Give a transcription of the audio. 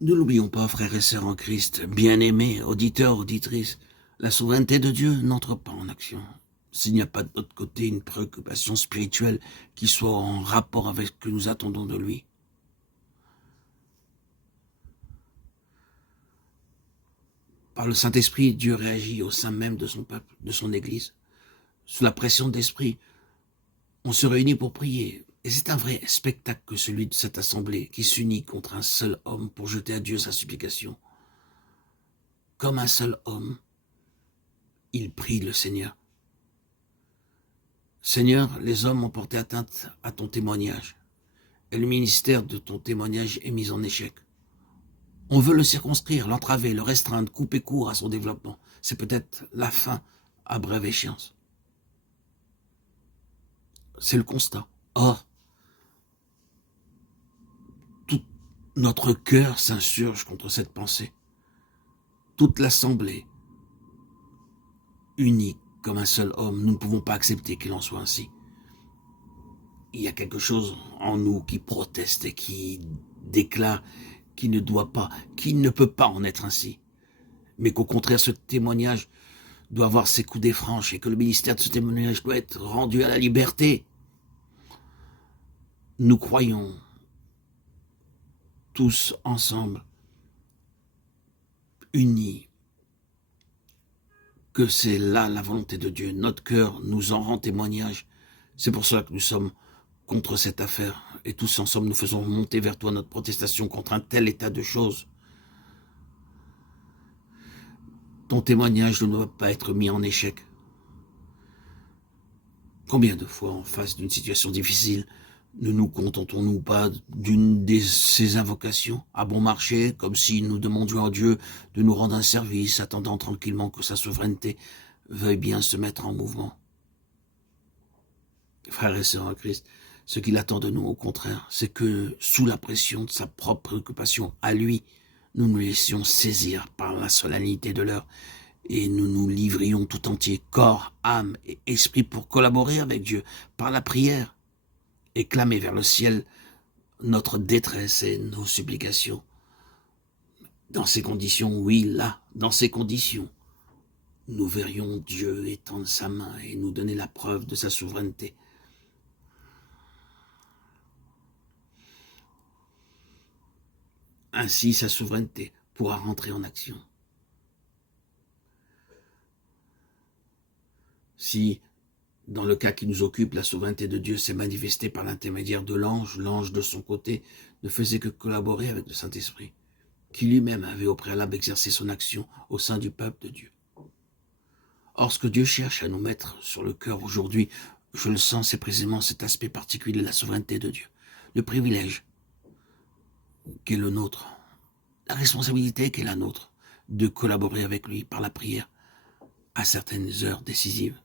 Ne l'oublions pas, frères et sœurs en Christ, bien-aimés, auditeurs, auditrices, la souveraineté de Dieu n'entre pas en action. S'il n'y a pas de notre côté une préoccupation spirituelle qui soit en rapport avec ce que nous attendons de lui. Par le Saint-Esprit, Dieu réagit au sein même de son peuple, de son Église. Sous la pression d'esprit, on se réunit pour prier. Et c'est un vrai spectacle que celui de cette assemblée qui s'unit contre un seul homme pour jeter à Dieu sa supplication. Comme un seul homme, il prie le Seigneur. Seigneur, les hommes ont porté atteinte à ton témoignage. Et le ministère de ton témoignage est mis en échec. On veut le circonscrire, l'entraver, le restreindre, couper court à son développement. C'est peut-être la fin à brève échéance. C'est le constat. Or, tout notre cœur s'insurge contre cette pensée. Toute l'assemblée, unie comme un seul homme, nous ne pouvons pas accepter qu'il en soit ainsi. Il y a quelque chose en nous qui proteste et qui déclare qu'il ne doit pas, qu'il ne peut pas en être ainsi. Mais qu'au contraire, ce témoignage doit avoir ses coups des franches et que le ministère de ce témoignage doit être rendu à la liberté. Nous croyons tous ensemble, unis, que c'est là la volonté de Dieu. Notre cœur nous en rend témoignage. C'est pour cela que nous sommes contre cette affaire. Et tous ensemble, nous faisons monter vers toi notre protestation contre un tel état de choses. Ton témoignage ne doit pas être mis en échec. Combien de fois, en face d'une situation difficile, ne nous contentons-nous pas d'une de ces invocations à bon marché, comme si nous demandions à Dieu de nous rendre un service, attendant tranquillement que sa souveraineté veuille bien se mettre en mouvement. Frères et sœurs en Christ, ce qu'il attend de nous, au contraire, c'est que, sous la pression de sa propre préoccupation à lui, nous nous laissions saisir par la solennité de l'heure et nous nous livrions tout entier, corps, âme et esprit, pour collaborer avec Dieu par la prière et clamer vers le ciel notre détresse et nos supplications. Dans ces conditions, oui, là, dans ces conditions, nous verrions Dieu étendre sa main et nous donner la preuve de sa souveraineté. Ainsi, sa souveraineté pourra rentrer en action. Si, dans le cas qui nous occupe, la souveraineté de Dieu s'est manifestée par l'intermédiaire de l'ange, l'ange de son côté ne faisait que collaborer avec le Saint-Esprit, qui lui-même avait au préalable exercé son action au sein du peuple de Dieu. Or, ce que Dieu cherche à nous mettre sur le cœur aujourd'hui, je le sens, c'est précisément cet aspect particulier de la souveraineté de Dieu, le privilège qui est le nôtre, la responsabilité qui est la nôtre, de collaborer avec lui par la prière à certaines heures décisives.